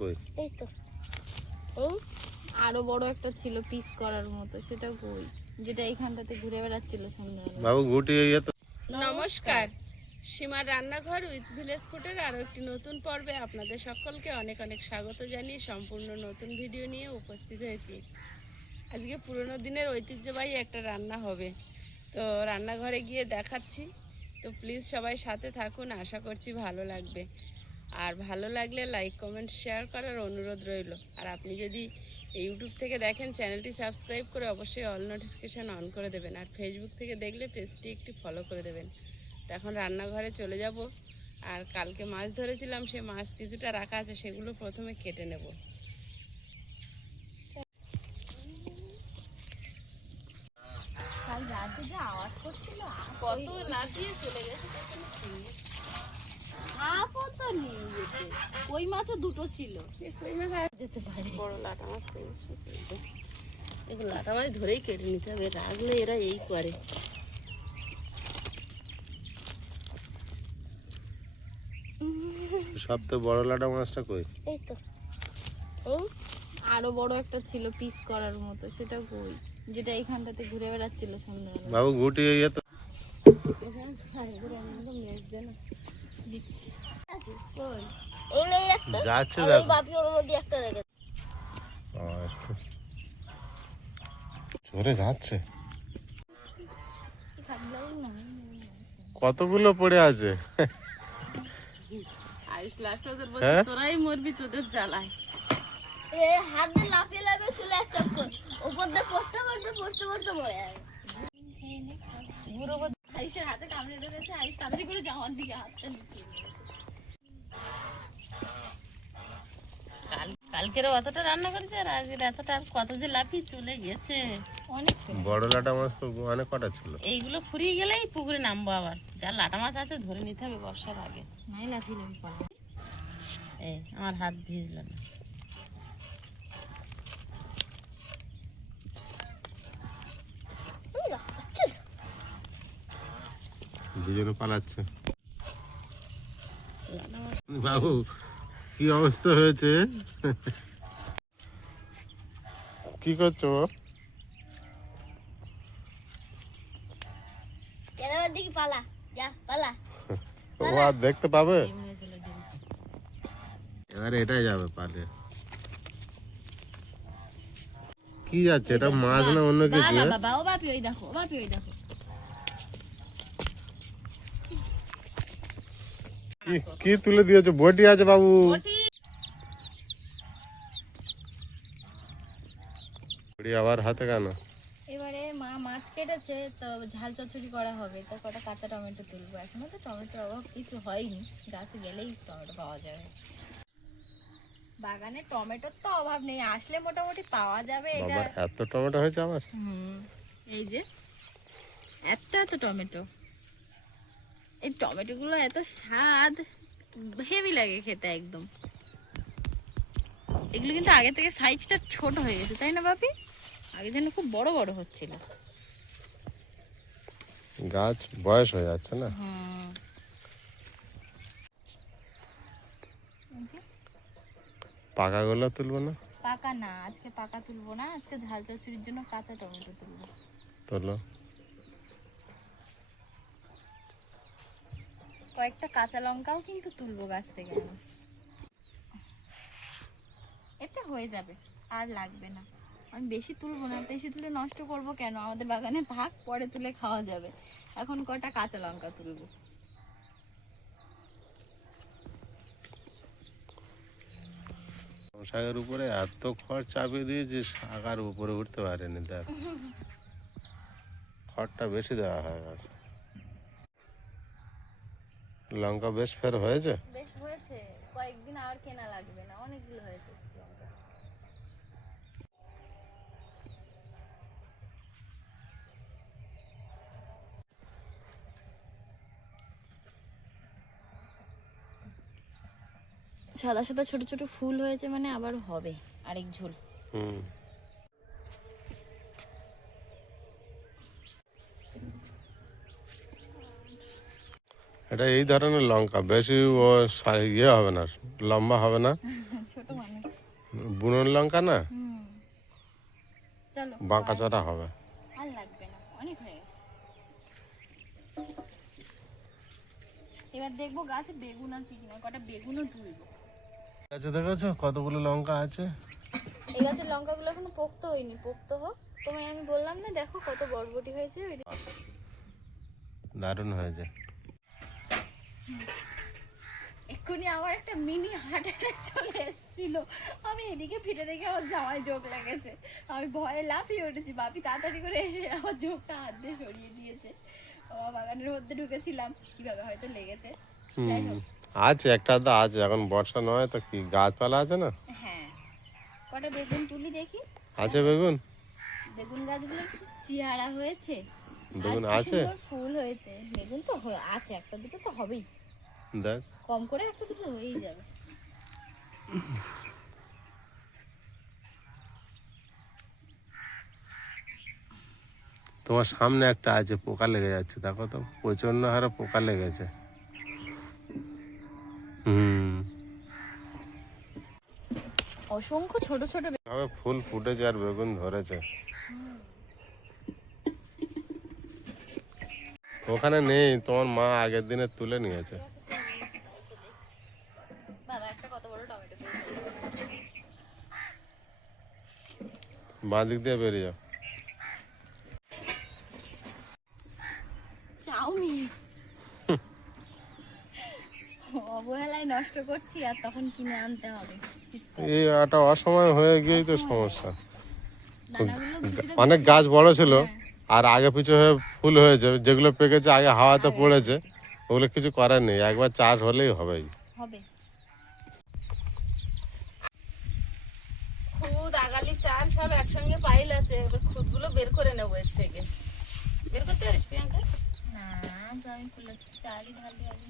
কই এই তো এই আরো বড় একটা ছিল পিস করার মতো, সেটা কই? যেটা এইখানটাতে ঘুরে বেড়াচ্ছিল সন্ধ্যাবেলা। বাবু গুটি ইয়ে তো। নমস্কার, সীমার রান্নাঘর উইথ ভিলেজ ফুডের আরও একটি নতুন পর্বে আপনাদের সকলকে অনেক অনেক স্বাগত জানিয়ে সম্পূর্ণ নতুন ভিডিও নিয়ে উপস্থিত হয়েছি। আজকে পুরনো দিনের ঐতিহ্যবাহী একটা রান্না হবে, তো রান্নাঘরে গিয়ে দেখাচ্ছি। তো প্লিজ সবাই সাথে থাকুন, আশা করছি ভালো লাগবে। আর ভালো লাগলে লাইক কমেন্ট শেয়ার করার অনুরোধ রইল। আর আপনি যদি ইউটিউব থেকে দেখেন, চ্যানেলটি সাবস্ক্রাইব করে অবশ্যই অল নোটিফিকেশান অন করে দেবেন। আর ফেসবুক থেকে দেখলে পেজটি একটি ফলো করে দেবেন। তো এখন রান্নাঘরে চলে যাব। আর কালকে মাছ ধরেছিলাম, সে মাছ কিছুটা রাখা আছে, সেগুলো প্রথমে কেটে নেব। কাল রাতে যে আওয়াজ করছিল, কত লাফিয়ে চলে গেছে, তো নিয়ে গেছে। ওই মাছও দুটো ছিল, কই মাছ যেতে পারে, বড় লাটা মাছ কই মাছ এগুলো লাটা মাছ ধরেই কেটে নিতে হবে, রাখলে এরা এই করে। সবথেকে বড় লাটা মাছটা কই? এই তো এই আরো বড় একটা ছিল পিস করার মতো, সেটা কই? যেটা এইখানটাতে ঘুরে বেড়াচ্ছিল সন্ধ্যাবেলা। বাবু গুটি ইয়ে তো। দিচ্ছি এই নেই একটা, যাচ্ছে আর ওই দেখো। বাপি ওর মধ্যে একটা রেখেছে। জোরে যাচ্ছে। কতগুলো পড়ে আছে। আইস লাস্ট ওদের হ্যাঁ? বলছে তোরাই মরবি, তোদের জ্বালায়। এ হাত দিয়ে লাফিয়ে লাফিয়ে চলে যাচ্ছে, উপর দিয়ে পড়তে মরে যাবে। আইসের হাতে কামড়ে ধরেছে, আইস তাড়াতাড়ি করে জামার দিকে হাতটা লুকিয়ে কালকের অতটা রান্না করেছে, আর আজকের এতটা, আর কত যে লাফিয়ে চলে গেছে। অনেক ছিল। বড় লাটা মাছ তো অনেক কটা ছিল। এইগুলো ফুরিয়ে গেলেই পুকুরে নামবো আবার। যা লাটা মাছ আছে ধরে নিতে হবে বর্ষার আগে। নাই লাফিয়ে পালা। এই আমার হাত ভিজলো না। দুজনে পালাচ্ছে। লাটা মাছ বাবু কি অবস্থা হয়েছে? কি করছো? এবার দিকে পালা, যা পালা। ও আর দেখতে পাবে? ডিম হয়েছিল, ডিম। এবারে এটাই যাবে পালে। কি যাচ্ছে? এটা মাছ না অন্য কিছু? বাবা ও বাপি ওই দেখো, ও বাপি ওই দেখো। কি তুলে দিয়েছো? বটি আছে বাবু। বটি আবার হাতে কেন? এবারে মা মাছ কেটেছে, তো ঝাল চচ্চড়ি করা হবে, তো কটা কাঁচা টমেটো তুলবো। এখনো তো টমেটোর অভাব কিছু হয়নি, গাছে গেলেই টমেটো পাওয়া যাবে। বাগানে টমেটোর তো অভাব নেই, আসলে মোটামুটি পাওয়া যাবে। এটা বাবা এত টমেটো হয়েছে আমার। এই যে এত এত টমেটো, এই টমেটো গুলো এত স্বাদ, হেভি লাগে খেতে একদম। এগুলো কিন্তু আগে থেকে সাইজটা ছোট হয়ে গেছে, তাই না বাপি? আগে যেন খুব বড় বড় হচ্ছিল। গাছ বয়স হয়ে যাচ্ছে না? পাকা গুলো তুলবো না? পাকা না, আজকে পাকা তুলবো না, আজকে ঝাল চচ্চড়ির জন্য কাঁচা টমেটো তুলবো। তোলো। কয়েকটা কাঁচা লঙ্কাও কিন্তু তুলবো গাছ থেকে। এতে হয়ে যাবে, আর লাগবে না। আমি বেশি তুলবো না, বেশি তুলে নষ্ট করব কেন? আমাদের বাগানে ভাগ, পরে তুলে খাওয়া যাবে। এখন কয়টা কাঁচা লঙ্কা তুলবো। শাকের উপরে এত খড় চাপিয়ে দিয়েছে, শাক আর উপরে উঠতে পারেনি। দেখ খড়টা বেশি দেওয়া হয়ে গেছে। লঙ্কা বেশ ফের হয়েছে। বেশ হয়েছে, কয়েকদিন আর কেনা লাগবে না, অনেকগুলো হয়েছে লঙ্কা। সাদা সাদা ছোট ছোট ফুল হয়েছে, মানে আবার হবে আরেক ঝোল। এটা এই ধরনের লঙ্কা বেশি ইয়ে হবে না, লম্বা হবে না। ছোট বুনোর লঙ্কা না, চলো বাঁকা চড়া হবে। আর লাগবে না, অনেক হয়ে গেছে। এবার দেখবো গাছে বেগুন আছে কিনা, কটা বেগুনও তুলবো। আচ্ছা দেখেছো কতগুলো লঙ্কা আছে? এই গাছের লঙ্কাগুলো এখনো পোক্ত হয়নি, পোক্ত হোক। তোমায় আমি বললাম না, দেখো কত বড়বড়ি হয়েছে। দারুণ হয়েছে। এক্ষুনি আমার একটা মিনি হার্ট অ্যাটাক চলে এসেছিল। আমি এদিকে ফিরে দেখে আমার জামায় যোগ লেগেছে। আমি ভয়ে লাফিয়ে উঠেছি, বাপি তাড়াতাড়ি করে এসে আমার যোগটা হাত দিয়ে সরিয়ে দিয়েছে। বাগানের মধ্যে ঢুকেছিলাম, কিভাবে হয়তো লেগেছে। যাই হোক, আছে একটা তো আছে, এখন বর্ষা নয় তো কি গাছপালা আছে না? হ্যাঁ, কটা বেগুন তুলি দেখি। আছে বেগুন, বেগুন গাছগুলো কি চেহারা হয়েছে, বেগুন আর কি আছে, সুন্দর ফুল হয়েছে। বেগুন তো আছে, একটা দুটো তো হবেই, দেখ কম করে একটা দুটো হয়েই যাবে। তোমার সামনে একটা আছে, পোকা লেগে যাচ্ছে, দেখো তো প্রচন্ড হারে পোকা লেগেছে। অসংখ্য ছোট ছোট তবে ফুল ফুটেছে আর বেগুন ধরেছে। ওখানে নেই, তোমার মা আগের দিনে তুলে নিয়েছে। বাবা একটা কত বড় টমেটো পেয়েছি। বাঁ দিক দিয়ে বেরিয়ে যাও। চাউমিন অবহেলায় নষ্ট করছি, আর তখন কিনে আনতে হবে। এই একটা অসময় হয়ে গিয়েই তো সমস্যা। দানাগুলো গুছিয়ে অনেক গাছ বড় ছিল আর আগে পিছু হয়ে ফুল হয়েছে, যেগুলো পেকেছে আগে হাওয়াতে পড়েছে, ওগুলো কিছু করার নেই, একবার চাষ হলেই হবেই। হবে। খুদ আগালি চাল সব একসঙ্গে পাইল আছে, এবার খুদগুলো বের করে নেবো এর থেকে। বের করতে পারিস প্রিয়াঙ্কা? না, আমি ফুলে চালই ঢালি আগে।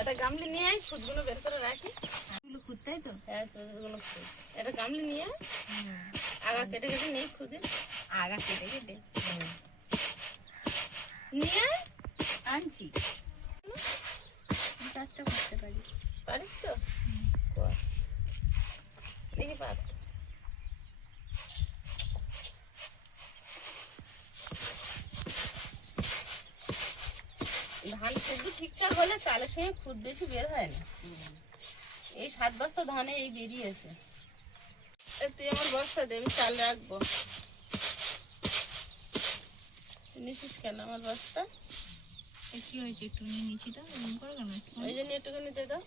একটা গামলি নিয়ে আয়, খুদগুলো বের করে রাখি। এগুলো খুদ, তাই তো? হ্যাঁ, সবগুলো খুদ। একটা গামলি নিয়ে আয়, আগা কেটে কেটে নেই খুদে, আগা কেটে কেটে নিয়ে আয়। আনছি, এই কাজটা করতে পারি। পারিস তো? কর। দেখি পার। ধান শুধু ঠিকঠাক হলে চালের সঙ্গে খুদ বেশি বের হয় না। এই 7 বস্তা ধানে এই বেরিয়েছে। তুই আমার বস্তা দে, আমি চাল রাখবো। নিচ্ছিস কেন আমার বস্তা? কি হয়েছে, একটু নিয়ে নিচ্ছি তো, এরকম করে কেন? ওই জন্য একটুখানি দে দাও।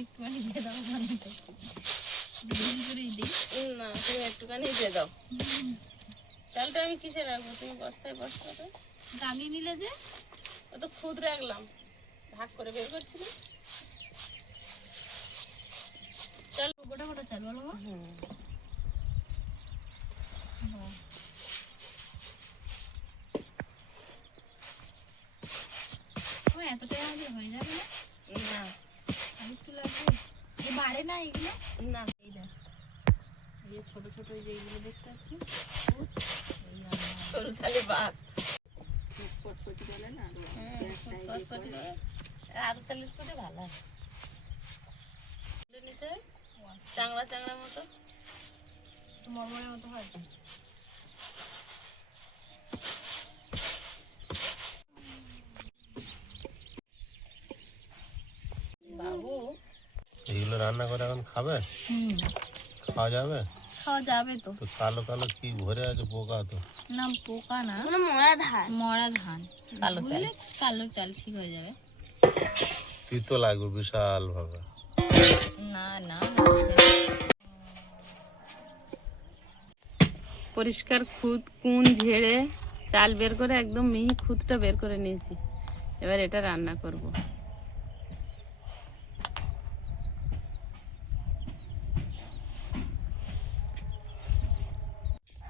একটুখানি দিয়ে দাও, মানে তো বেশি করেই দিই। না, তুমি একটুখানি দিয়ে দাও। চালটা আমি কিসে রাখবো? তুমি বস্তায় বস্তা দাও। গামলি নিলে যে? ও তো খুদ রাখলাম, ভাগ করে বের করছিলাম। চল গোটা গোটা চাল বলো মা। এতটাই আগে হয়ে যাবে না? না, একটু লাগবে, বাড়ে না এগুলো? না, এই দেখ, এই ছোট ছোট যেগুলো দেখতে পাচ্ছি সরু চালে ভাত। পটপটি বলে না, আলু চালের করে ভালো হয়। নিতে হয় চাংড়া চাংড়া মতো, মরমরের মতো হয় তো। বাবু এগুলো রান্না করে এখন খাবে? খাওয়া যাবে? খাওয়া যাবে তো। তো কালো কালো কি ভরে আছে, পোকা তো? না পোকা না, মরা ধান। মরা ধান। কালো চাল। বুঝলে, কালো চাল ঠিক হয়ে যাবে। তিতো লাগবে বিশাল ভাবে। না না, পরিষ্কার খুদ কুন ঝেড়ে চাল বের করে একদম মিহি খুদটা বের করে নিয়েছি। এবার এটা রান্না করব।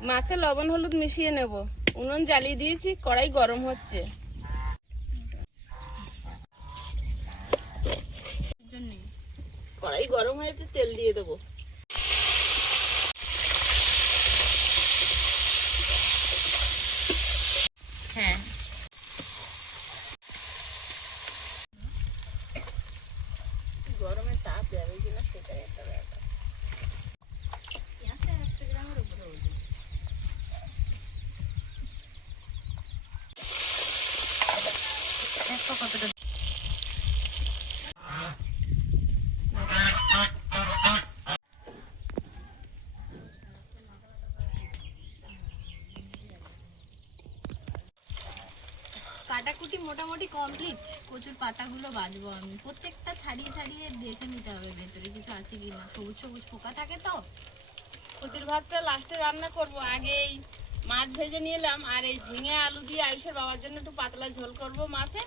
মাছে লবণ হলুদ মিশিয়ে নেব। উনুন জ্বালিয়ে দিয়েছি, কড়াই গরম হচ্ছে। কড়াই গরম হয়েছে, তেল দিয়ে দেবো। হ্যাঁ, গরমে মাছ যাবে কিনা সেটাই একটা ব্যাপার। পেঁয়াজটা 100 গ্রামের উপরে ওজন। দেখো কতটা কাটাকুটি মোটামুটি কমপ্লিট। কচুর পাতাগুলো বাজবো আমি, প্রত্যেকটা ছাড়িয়ে ছাড়িয়ে দেখে নিতে হবে ভেতরে কিছু আছে কিনা, সবুজ সবুজ পোকা থাকে তো। কচুর ভাতটা লাস্টে রান্না করব, আগেই মাছ ভেজে নিলাম। আর এই ঝিঙে আলু দিয়ে আয়ুষের বাবার জন্য একটু পাতলা ঝোল করব মাছে,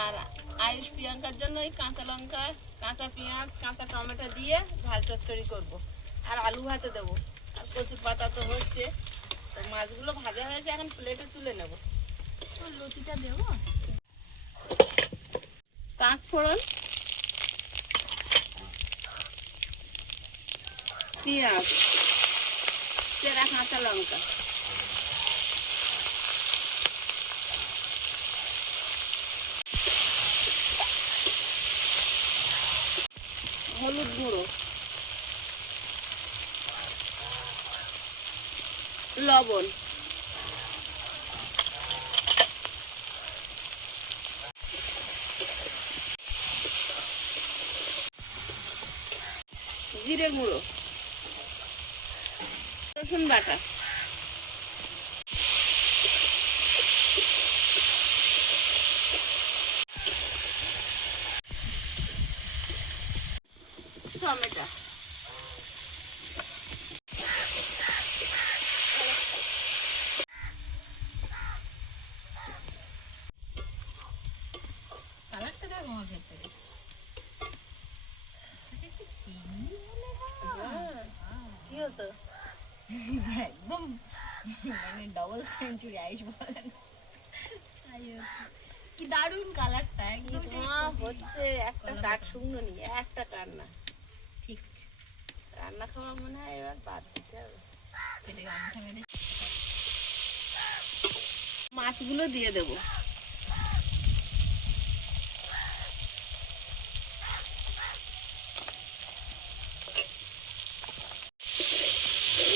আর আয়ুষ প্রিয়াঙ্কার জন্য এই কাঁচা লঙ্কা, কাঁচা পেঁয়াজ, কাঁচা টমেটো দিয়ে ঝাল চচ্চড়ি করব, আর আলু ভাতে দেবো। আর কচুর পাতা তো হচ্ছে, তো মাছগুলো ভাজা হয়েছে, এখন প্লেটে তুলে নেব। তো লতিটা দেবো। পাঁচ ফোড়ন, পেঁয়াজ, চেরা কাঁচা লঙ্কা, হলুদ গুঁড়ো, লবণ, জিরে গুঁড়ো, রসুন বাটা, টমেটো, কালারটা দেখো আমার ভেতরে। এটা কি চিনি হলে কি হতো? একদম মানে ডবল সেঞ্চুরি আইস বলেন। কি দারুণ কালারটা, একদম সেই ধোঁয়া কচি। হচ্ছে, একটা কাঠ শুকনো নি, একটা কাঠ না। ঠিক রান্না খাওয়া মনে হয় এবার বাদ দিতে হবে। কেটে গামছা মেরে মাছগুলো দিয়ে দেবো।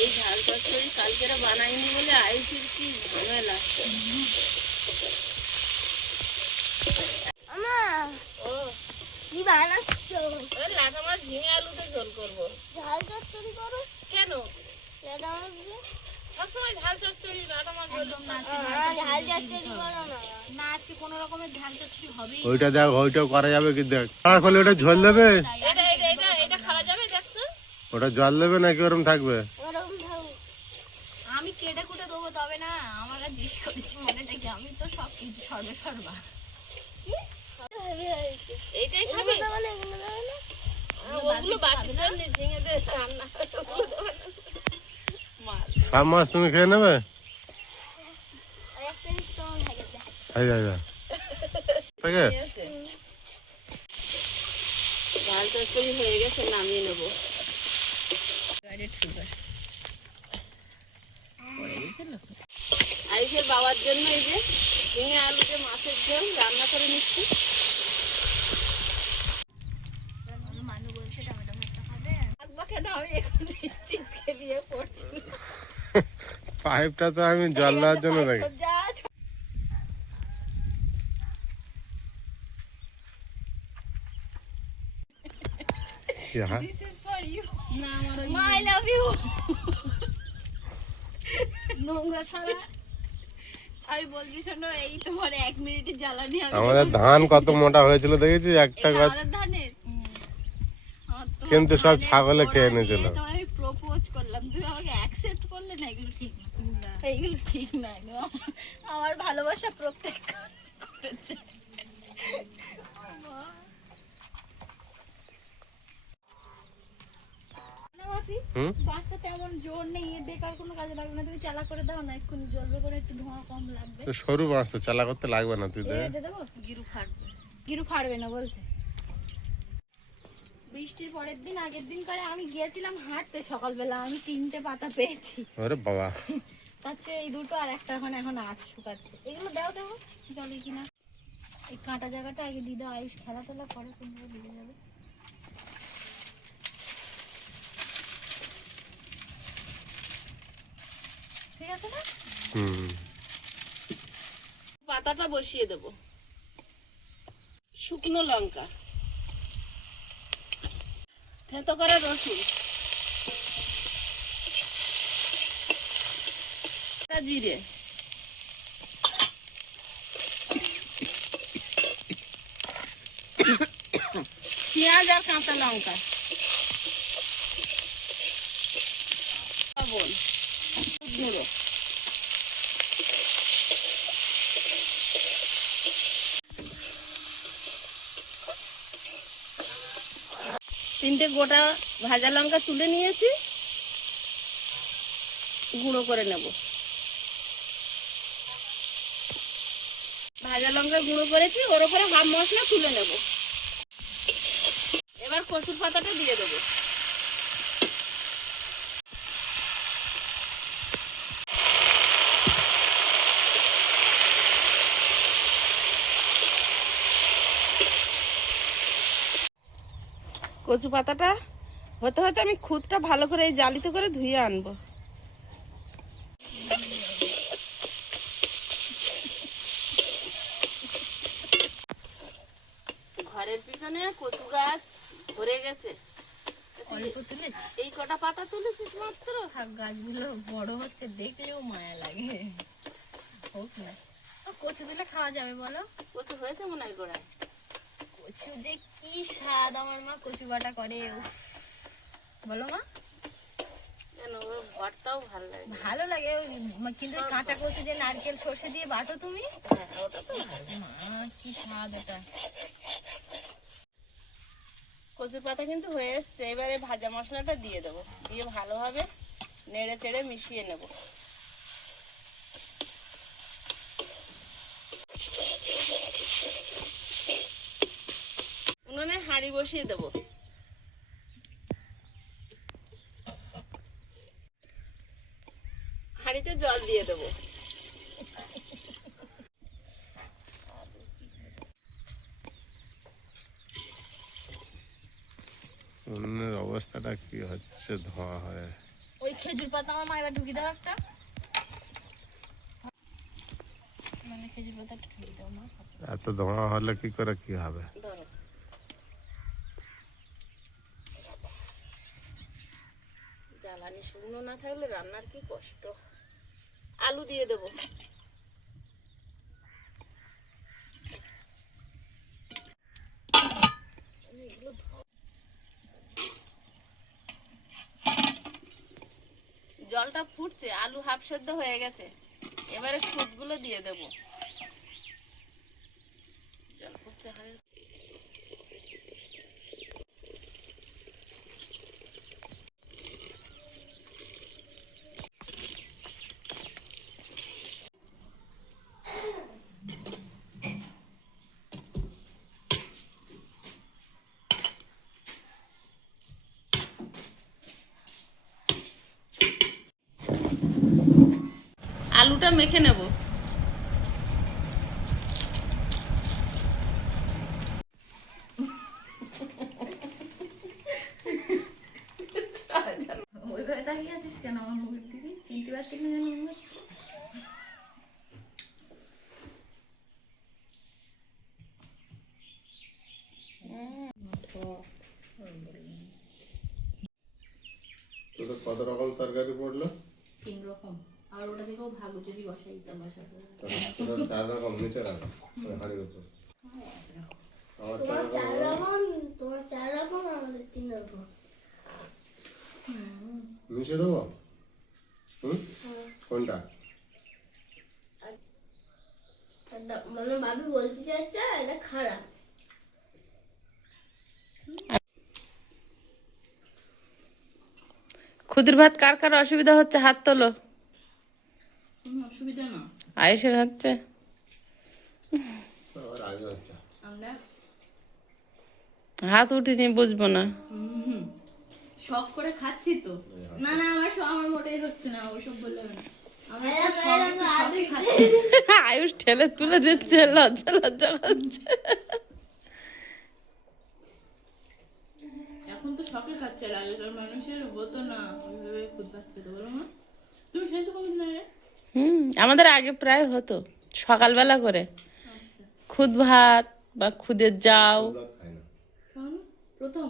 এই ঝাল চচ্চড়ি কালকেরা বানাইনি বলে আয়ুষের কি ঝামেলা। আমা ও কি বানাচ্ছো? ওই লাটা মাছ ঝিঙে আলুতে ঝোল করবো। ঝাল চচ্চড়ি করো? কেন? এটা আমার দিয়ে। সবসময় ঝাল চচ্চড়ি লাটা মাছ ঝোল। একদম না আজকে ঝাল চচ্চড়ি করো না। না আজকে কোনো রকমের ঝাল চচ্চড়ি হবেই না। ওইটা দেখ, ওইটাও করা যাবে কি দেখ। আর ফলে ওটা ঝোল দেবে, তাই এটা এটা এটা এটা খাওয়া যাবে দেখতো? ওটা জল দেবে নাকি ওরম থাকবে? ওরকম থাকো। আমি কেটে কুটে দেবো, তবে না আমার আর জিজ্ঞেস করেছি মনেটা কি, আমি তো সব কিছু সর্বে সর্বা। হেভি হয়েছে। এইটাই এগুলো খাবি? দেবো না, এগুলো দেবো না। ওগুলো বাকি জন্য ঝিঙে দিয়ে রান্না মাছ। সব মাছ তুমি খেয়ে নেবে? আর একটা জিনিস তোমার ভাগে দেয়। এই যা যা থেকে ঠিক আছে? ঝাল চচ্চড়ি হয়ে গেছে, নামিয়ে নেবো। Added sugar. পড়ে গেছিল। আয়ুষের বাবার জন্য এই যে ঝিঙে আলুতে মাছের ঝোল রান্না করে নিচ্ছি। মানু বলছে টমেটো ভাতটা খাবে। থাকবা কেন, আমি এখন চিপকে দিয়ে পড়ছি। পাইপটা তো আমি জল দেওয়ার জন্য রাখি। যা ইহা, This is for you. না, আমার ওই I love you. নোংরা ছাড়া আমি বলছি শোনো, এই তোমার 1 মিনিটের জ্বালানি আমি আমাদের ধান কত মোটা হয়েছিল দেখেছি একটা এটা গাছ, আমাদের ধানের। আমার তোমার কিন্তু সব ধানের ছাগলে খেয়ে গোড়া নিয়েছিল। দিয়ে তোমায় আমি প্রপোজ করলাম, তুমি আমাকে অ্যাকসেপ্ট করলে না, এগুলো ঠিক না। এইগুলো ঠিক না, এগুলো আমার ভালোবাসা প্রত্যেক করেছে। না মাসি, হুম? বাসটা তেমন জোর নেই, এর বেকার কোনো কাজে লাগবে না, তুমি চালা করে দাও না, এক্ষুনি জ্বলবে, করে একটু ধোঁয়া কম লাগবে। তো সরু মাছ তো চালা করতে লাগবে না, তুই দে। এ দেবো, গিরু ফাটবে। গিরু ফাটবে না বলছে। বৃষ্টির পরের দিন, আগের দিন করে আমি গিয়েছিলাম হাঁটতে সকালবেলা, আমি 3টে পাতা পেয়েছি। ওরে বাবা, তাতে এই দুটো আর একটা এখন আছে শুকাচ্ছে। এগুলো দেবো জলে কিনা। এই কাঁটা জায়গাটা আগে দিয়ে দাও, আয়ুষ খেলা টেলা করে, তোমরা দিয়ে যাবে। ঠিক আছে না? হুম। পাতাটা বসিয়ে দেব, শুকনো লঙ্কা, থেঁতো করা রসুন, জিরে, পেঁয়াজ আর কাঁচা লঙ্কা, লবণ, গুঁড়ো, তিনটে গোটা ভাজা লঙ্কা তুলে নিয়েছি, গুঁড়ো করে নেব। ভাজা লঙ্কা গুঁড়ো করেছি, ওর উপরে হাফ মশলা তুলে নেব। এবার কচুর পাতাটা দিয়ে দেবো। কচু পাতাটা হতে হতে আমি খুদটা ভালো করে এই জালিতে করে ধুয়ে আনবো। ঘরের পিছনে কচু গাছ ভরে গেছে, অল্প তুলেছি, এই কটা পাতা তুলেছিস মাত্র। গাছগুলো বড় হচ্ছে দেখলেও মায়া লাগে। হোক না, কচু দিলে খাওয়া যাবে বলো? কচু হয়েছে মনে হয় গোড়ায়। কচু যে কি স্বাদ, আমার মা কচু বাটা করে, উফ। বলো মা? কেন, ওর ভর্তাও ভালো লাগে। ভালো লাগে কিন্তু ওই কাঁচা কচু যে নারকেল সর্ষে দিয়ে বাটো তুমি, হ্যাঁ, ওটা তো ভালো। মা কি স্বাদ ওটা। কচুর পাতা কিন্তু হয়ে এসছে, এবারে ভাজা মশলাটা দিয়ে দেবো, দিয়ে ভালোভাবে নেড়ে চেড়ে মিশিয়ে নেব। উনুনে হাঁড়ি বসিয়ে দেবো, হাঁড়িতে জল দিয়ে দেবো। উনুনের অবস্থাটা কি হচ্ছে, ধোঁয়া হয়ে। ওই খেজুর পাতা আমার মা এবার ঢুকিয়ে দাও একটা, মানে খেজুর পাতাটা ঢুকিয়ে দাও মা। এত ধোঁয়া হলে কি করে কি হবে? ধরো, জ্বালানি শুকনো না থাকলে রান্নার কি কষ্ট। আলু দিয়ে দেবো, জলটা ফুটছে, আলু হাফ সেদ্ধ হয়ে গেছে, এবারে খুদগুলো দিয়ে দেবো। জল ফুটছে হাঁড়ির। আলুটা মেখে নেব। ওইভাবে তাকিয়ে আছিস কেন আমার মুখের দিকে? চিনতে পারছি না যেন মনে হচ্ছে। তোদের কত রকম তরকারি পড়লো? 3 রকম, আর ওটা থেকেও ভাগ যদি বসাই দিতাম বসাবো। তোরা 4 রকম নিচে রাখ ওই হাঁড়ির উপর। আমার 4 তোমার 4 রকম রকম, তোমার 4 রকম, আমাদের 3 রকম। মিশে দেবো। হুম, কোনটা? মানে ভাবি বলতে চাইছে এটা খারাপ। খুদের ভাত কার কার অসুবিধা হচ্ছে হাত তোলো। কোনো অসুবিধা না, আয়ুষের হচ্ছে। আমার আগে হচ্ছে। আমরা হাত উঠিনি বুঝবো না। শখ করে খাচ্ছি তো। না না, আমার মোটেই হচ্ছে না, ওইসব বললে হবে না। আমরা শখে খাচ্ছি। আয়ুষ ঠেলে তুলে দিচ্ছে, লজ্জা লজ্জা করছে। এখন তো শখে খাচ্ছে, আর আগেকার মানুষের হতো না ওইভাবে খুদ ভাত খেতে, বলো মা? তুমি খেয়েছো কোনদিন আগে? আমাদের আগে প্রায় হতো সকালবেলা করে খুদ ভাত বা খুদের যাও। ভাত খাই না। প্রথম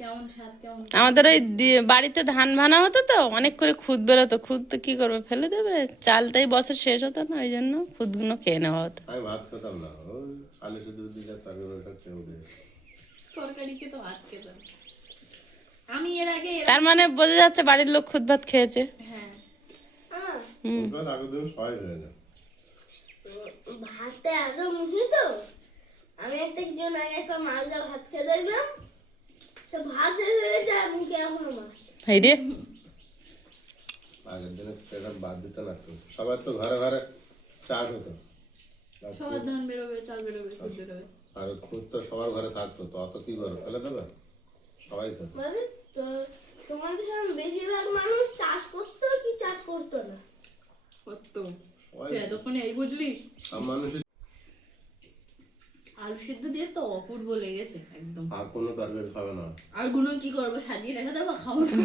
কেমন স্বাদ কেমন? আমাদের ওই বাড়িতে ধান ভানা হতো তো অনেক করে খুদ বেরোতো, খুদ তো কি করবে, ফেলে দেবে, চালটাই বছর শেষ হতো না, ওই জন্য খুদগুলো খেয়ে নেওয়া হতো। আমি ভাত খেতাম না, ওই আলু সিদ্ধ দিয়ে তরকারিটা খেয়ে উঠে তরকারিকে তো ভাত খেতাম আমি এর আগে। তার মানে বোঝা যাচ্ছে বাড়ির লোক খুদ ভাত খেয়েছে। হ্যাঁ ভাত আগের দিন সবাই হয়ে যায়। ভাতটা এত মুখি তো, আমি একটা কিছুদিন আগে একটা মাছ দিয়ে ভাত খেয়ে দেখলাম, তো ভাত শেষ হয়ে গেছে আর মুখে এখনো মাছ। এই রে, আগের দিনে সেটা বাদ দিতে না তো। সবার তো ঘরে ঘরে চাষ হতো, সবার ধান বেরোবে, চাল বেরোবে, খুদ বেরোবে। আর খুদ তো সবার ঘরে থাকতো, তো অত কি করে ফেলে দেবে, সবাই খেত। মানে তো তোমাদের সঙ্গে বেশিরভাগ মানুষ চাষ করতো কি চাষ করতো না? করতো। সবাই এতক্ষণে এই বুঝলি? সব মানুষই আলু সিদ্ধ দিয়ে তো অপূর্ব লেগেছে একদম। আর কোনো তরকারি খাবে না। আর গুলো কি করবো, সাজিয়ে রেখে দেবো, খাবো না?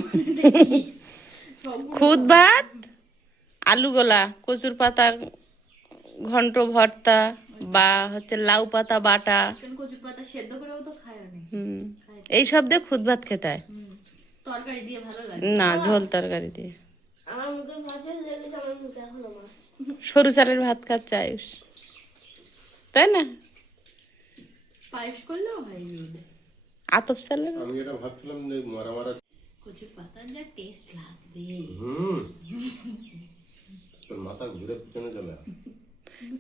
খুদ ভাত, আলু গোলা, কচুর পাতা ঘন্ট ভর্তা, বা হচ্ছে লাউ পাতা বাটা, কচুর পাতা সেদ্ধ করেও তো খায় অনেক। এই সব দিয়ে খুদ ভাত খেতে হয়। তরকারি দিয়ে ভালো লাগে না, ঝোল তরকারি দিয়ে। আমার মুখে ভাত শেষ হয়ে গেছে, আমার মুখে এখনো মাছ। সরু চালের ভাত খাচ্ছে আয়ুষ, তাই না? পায়েস করলেও হয় রোদে। আতপ চালের। আমি এটা ভাবছিলাম যে মরা মরা কচুর পাতার যা টেস্ট লাগবে। তোর মাথা ঘুরে পিছনে চলে।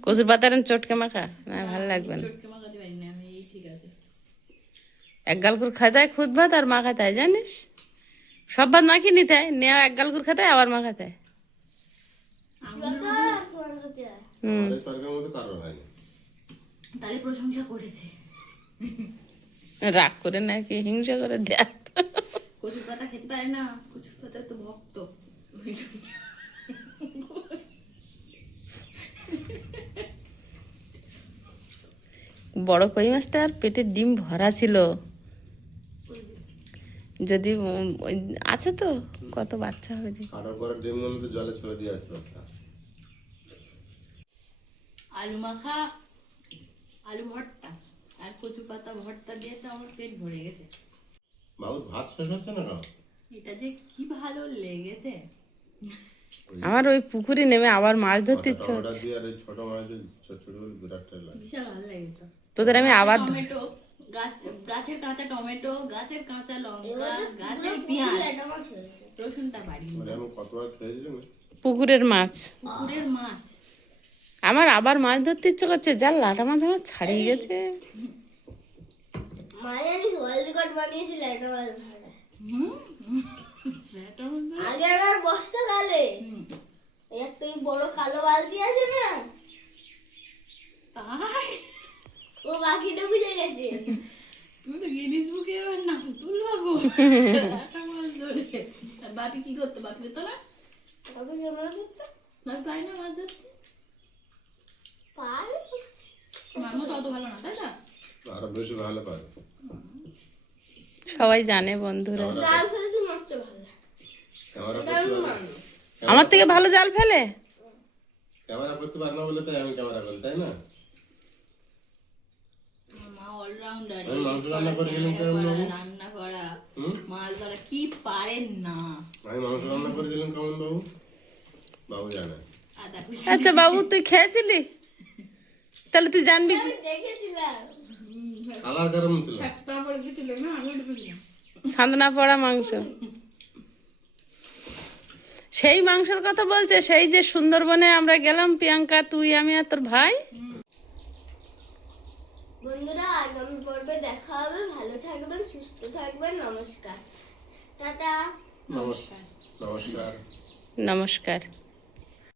কচুর পাতার চটকে মাখা না, ভালো লাগবে না। চটকে মাখাতে পারি না আমি, এই ঠিক আছে। এক গাল করে খাতে হয় খুদ ভাত আর মাখাতে হয়, জানিস? সব ভাত মাখিয়ে নিতে হয়, নেওয়া এক গাল করে খাতে হয়, আবার মাখাতে হয়। শিবাতো আর তোমার সাথে আর। আমার এই তরকারির মধ্যে কারোর হয়নি। তাহলে প্রশংসা করেছে। রাগ করে নাকি হিংসা করে দেয়। কচুর পাতা খেতে পারে না, কচুর পাতা তো ভক্ত। বড় কই মাছটার পেটের ডিম ভরা ছিল, যদি ওই আছে তো কত বাচ্চা হবে দেখি। কাটার পরে ডিম মধ্যে জলে ছেড়ে দিয়ে আসতো একটা। আলু মাখা, আলু ভর্তা আর কচু পাতা ভর্তা দিয়ে তো আমার পেট ভরে গেছে। বাবুর ভাত শেষ হচ্ছে না কেন? এটা যে কি ভালো লেগেছে। আমার ওই পুকুরে নেমে আবার মাছ ধরতে ইচ্ছে টমেটো হচ্ছে। দিয়ে আর এই ছোট মাছের ছোট ছোট বিরাট লাগে। বিশাল ভালো লেগেছে। তোদের আমি আবার টমেটো, গাছের কাঁচা টমেটো, গাছের কাঁচা লঙ্কা, এবার তো গাছের পুরো পেঁয়াজ, ল্যাটা মাছ হয়ে গেছে। রসুনটা বাড়ি, মানে আমি কতবার খেয়েছি জানো? পুকুরের মাছ। পুকুরের মাছ। আমার আবার মাছ ধরতে ইচ্ছে করছে, যা লাটা মাছ আমার ছাড়িয়ে গেছে। মা জানিস ওয়ার্ল্ড রেকর্ড বানিয়েছিল ল্যাটা মাছ ধরে। এটা মধ্যে আগে আমার বর্ষাকালে একটা এই বড় কালো বালতি আছে না, তাই ও বাকিটা বুঝে গেছে। তুমি তো গিনিস বুকে এবার নাম তুলবা গো। একটা মাছ ধরে। আর বাপি কি করতো? বাপি পেতো না? তবে আমরা করতাম বাপি পায় না মাছ ধরতে? পারে। আমার মতো অত ভালো না, তাই না? আরো বেশি ভালো পারে। সবাই জানে বন্ধুরা, জাল ফেলে তুই মারছো ভালো। ক্যামেরা এটা আমি মারবো। আমার থেকে ভালো জাল ফেলে। ক্যামেরা করতে পারে না বলে তাই আমি ক্যামেরা করি, তাই না? মা অলরাউন্ডার। আমি মাংস রান্না করে গেলাম কেমন বাবু? রান্না করা, হুম? মাছ ধরা কি পারেন না। আমি মাংস রান্না করে দিলাম কেমন বাবু? বাবু জানে। আদা কুচি। আচ্ছা বাবু, তুই খেয়েছিলি? তাহলে তুই জানবি কি? আমি দেখেছিলাম। কালার গরম ছিল। শাকটা পড়ে গেছিল না, আমি ওটা বুঝলাম। ছান্দনা পড়া মাংস। সেই মাংসের কথা বলছে, সেই যে সুন্দরবনে আমরা গেলাম, প্রিয়াঙ্কা, তুই, আমি আর তোর ভাই। বন্ধুরা আগামী পর্বে দেখা হবে। ভালো থাকবেন, সুস্থ থাকবেন। নমস্কার, টাটা। নমস্কার। নমস্কার। নমস্কার।